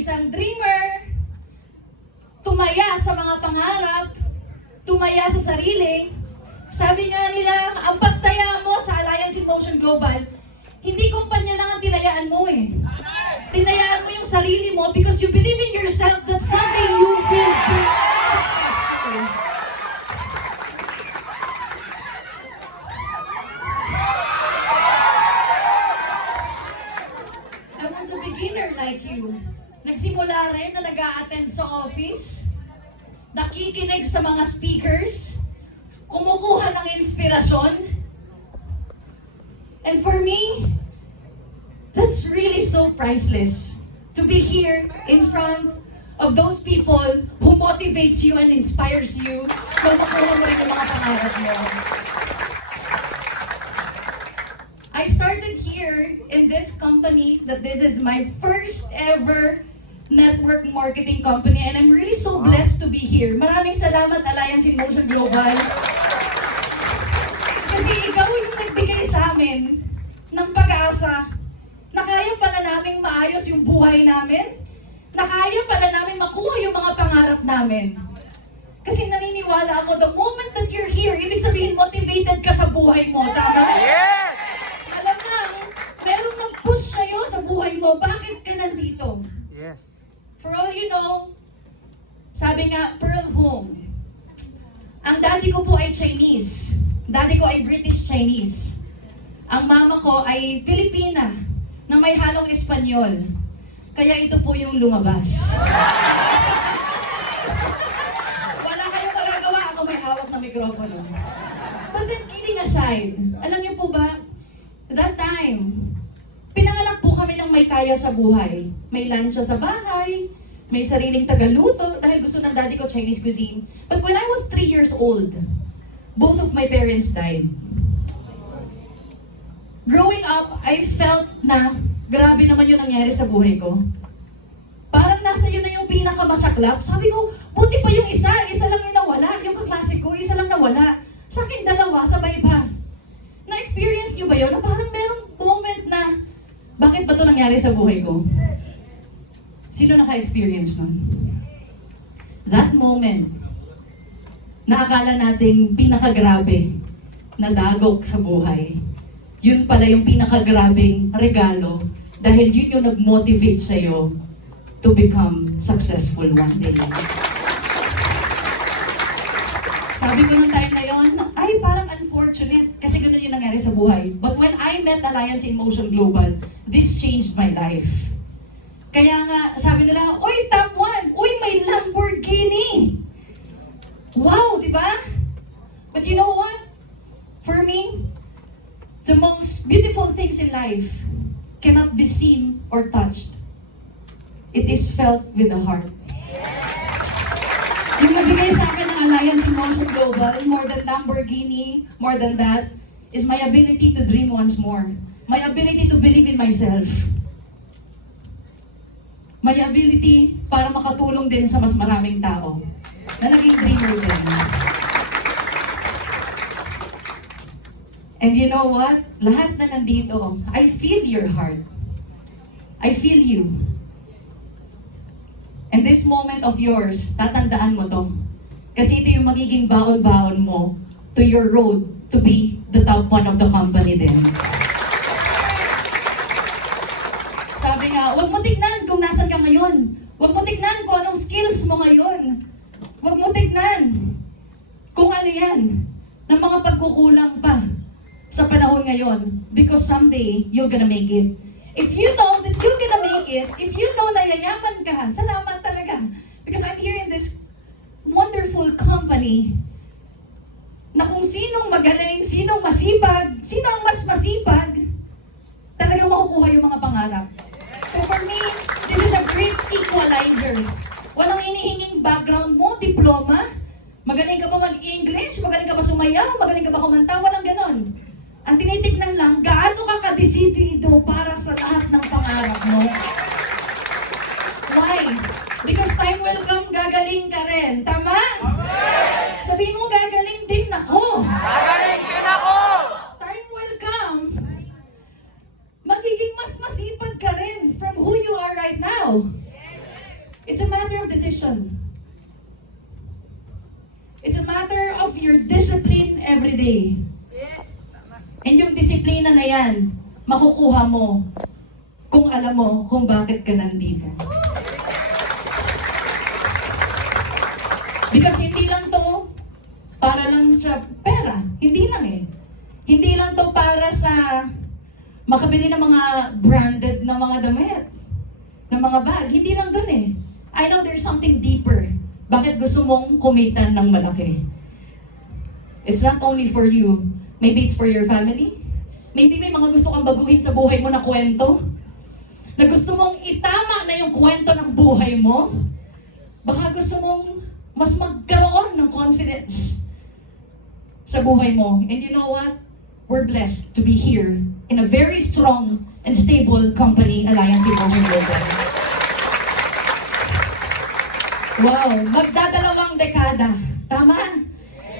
isang dreamer, tumaya sa mga pangarap, tumaya sa sarili. Sabi nga nila, ang pagtaya mo sa Alliance in Motion Global, hindi kumpanya lang ang tinayaan mo eh. Tinayaan mo yung sarili mo because you believe in yourself that someday you will be successful. I was a beginner like you. Nagsimula rin na nag-a-attend sa office, nakikinig sa mga speakers, kumukuha ng inspirasyon. And for me, that's really so priceless to be here in front of those people who motivates you and inspires you kung makuha mo rin yung mga pangarap mo. I started here in this company that this is my first ever network marketing company and I'm really so blessed to be here. Maraming salamat Alliance in Motion Global. Kasi ikaw yung nagbigay sa amin ng pag-asa na kaya pala naming maayos yung buhay namin, na kaya pala namin makuha yung mga pangarap namin. Kasi naniniwala ako, the moment that you're here, ibig sabihin motivated ka sa buhay mo, tama? Yes! Alam mo, merong nag-push sa'yo sa buhay mo, bakit ka nandito? Yes. For all you know, sabi nga, Pearl Home, ang daddy ko po ay Chinese. Daddy ko ay British Chinese. Ang mama ko ay Pilipina na may halong Espanyol. Kaya ito po yung lumabas. Wala kayong magagawa, ako may hawak na mikropono. But then kidding aside, alam niyo po ba, that time, pinanganak po kami ng may kaya sa buhay. May lansya sa bahay, may sariling tagaluto, dahil gusto ng daddy ko Chinese cuisine. But when I was 3 years old, both of my parents died. Growing up, I felt na grabe naman yung nangyari sa buhay ko. Parang nasa yun na yung pinakamasaklap. Sabi ko, buti pa yung isa lang yung nawala. Yung kaklase ko, isa lang nawala. Sa akin, dalawa, sabay pa. Na-experience nyo ba yun? Na parang merong moment na, bakit ba ito nangyari sa buhay ko? Sino naka-experience nun? That moment, na akala nating pinakagrabe na dagok sa buhay, yun pala yung pinakagrabing regalo dahil yun yung nag-motivate sa'yo to become successful one day. Sabi ko nung time na yun, ay parang unfortunate kasi ganun yung nangyari sa buhay. But when I met Alliance in Motion Global, this changed my life. Kaya nga, sabi nila, oy, top 1! Uy, may Lamborghini! Wow, di ba? But you know what? For me, the most beautiful things in life cannot be seen or touched. It is felt with the heart. Yung nabigay sa akin ng Alliance in Motion Global, more than Lamborghini, more than that, is my ability to dream once more. My ability to believe in myself. My ability para makatulong din sa mas maraming tao na naging dreamer din. And you know what? Lahat na nandito, I feel your heart. I feel you. And this moment of yours, tatandaan mo to. Kasi ito yung magiging baon-baon mo to your road to be the top one of the company din. Sabi nga, huwag mo tignan kung nasan ka ngayon. Huwag mo tignan kung anong skills mo ngayon. Huwag mo tignan kung ano yan, ng mga pagkukulang pa sa panahon ngayon, because someday, you're gonna make it. If you know that you're gonna make it, if you know na yayaman ka, salamat talaga. Because I'm here in this wonderful company na kung sinong magaling, sinong masipag, sino ang mas masipag, talagang makukuha yung mga pangarap. So for me, this is a great equalizer. Walang hinihinging background mo, diploma, magaling ka ba mag-English, magaling ka ba sumayaw, magaling ka ba kumanta, walang ganon. Ang tinitignan lang, gaano ka kadisiplido para sa lahat ng pangarap mo. Why? Because time will come, gagaling ka rin. Tama? Sabihin mo, gagaling din ako. Gagaling din ako! Time will come, magiging mas masipag ka rin from who you are right now. vision. It's a matter of your discipline every day. Yes. Tama. And yung disiplina na yan, makukuha mo kung alam mo kung bakit ka nandito. Because hindi lang to para lang sa pera. Hindi lang eh. Hindi lang to para sa makabili ng mga branded na mga damit, ng mga bag. Hindi lang dun eh. I know there's something deeper. Bakit gusto mong kumita ng malaki? It's not only for you. Maybe it's for your family. Maybe may mga gusto kang baguhin sa buhay mo na kwento. Na gusto mong itama na yung kwento ng buhay mo. Baka gusto mong mas magkaroon ng confidence sa buhay mo. And you know what? We're blessed to be here in a very strong and stable company, Alliance Emotion Global. Wow, magdadalawang dekada. Tama?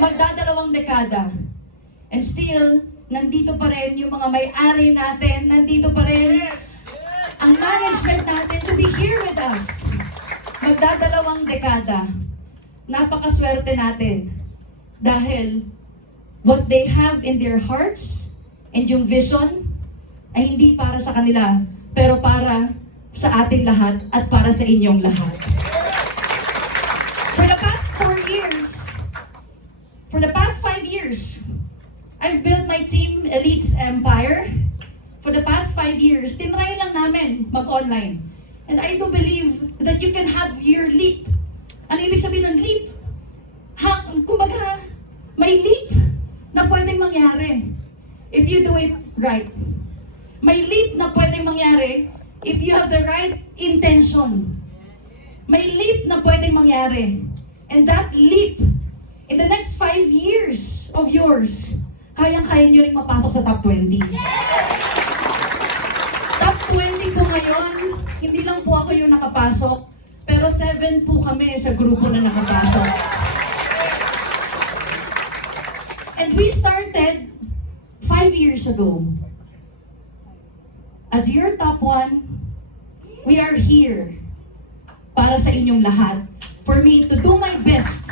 Magdadalawang dekada. And still, nandito pa rin yung mga may-ari natin, nandito pa rin ang management natin to be here with us. Magdadalawang dekada. Napakaswerte natin. Dahil what they have in their hearts and yung vision ay hindi para sa kanila, pero para sa ating lahat at para sa inyong lahat. For the past 5 years, I've built my team, Elite's Empire. For the past 5 years, tinry lang namin mag-online. And I do believe that you can have your leap. Ano ibig sabihin ng leap? Kumbaga, may leap na pwedeng mangyari if you do it right. May leap na pwedeng mangyari if you have the right intention. May leap na pwedeng mangyari. And that leap, in the next 5 years of yours, kayang-kaya nyo rin mapasok sa top 20. Top 20 po ngayon, hindi lang po ako yung nakapasok, pero 7 po kami sa grupo na nakapasok. And we started 5 years ago. As your top 1, we are here para sa inyong lahat. For me to do my best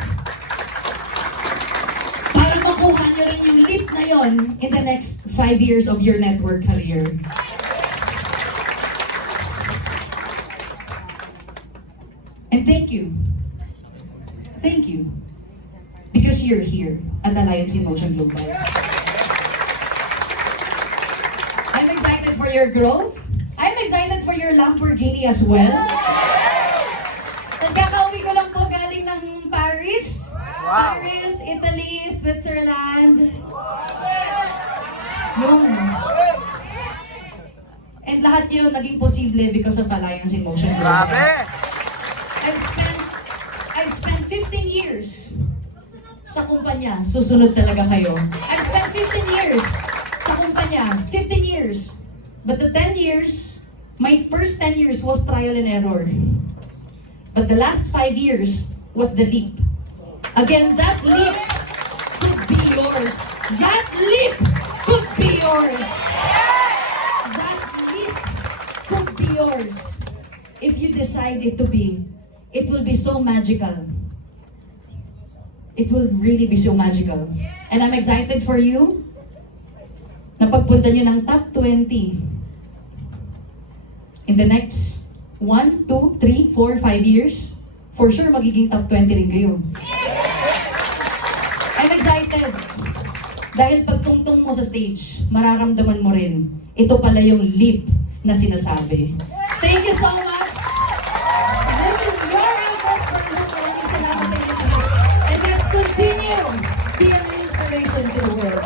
para makuha nyo rin yung leap na yon in the next 5 years of your network career. And thank you. Thank you. Because you're here at Alliance Emotion Global. I'm excited for your growth. I'm excited for your Lamborghini as well. Nagkakauwi ko lang po galing ng Paris. Wow. Paris, Italy, Switzerland. Yun. And lahat yun naging posible because of Alliance Emotion Global. Grabe! I've spent 15 years sa kumpanya. Susunod talaga kayo. I've spent 15 years sa kumpanya. 15 years. But the 10 years, my first 10 years was trial and error. But the last 5 years was the leap. Again, that leap could be yours. That leap could be yours. That leap could be yours. If you decide it to be, it will be so magical. It will really be so magical. And I'm excited for you na pagpunta nyo ng top 20 in the next 1, 2, 3, 4, 5 years, for sure magiging top 20 rin kayo. I'm excited. Dahil pagtungtong mo sa stage, mararamdaman mo rin, ito pala yung leap na sinasabi. Thank you so much. This is your Empress Bernard. Maraming salamat sa inyo. And let's continue being an inspiration to the world.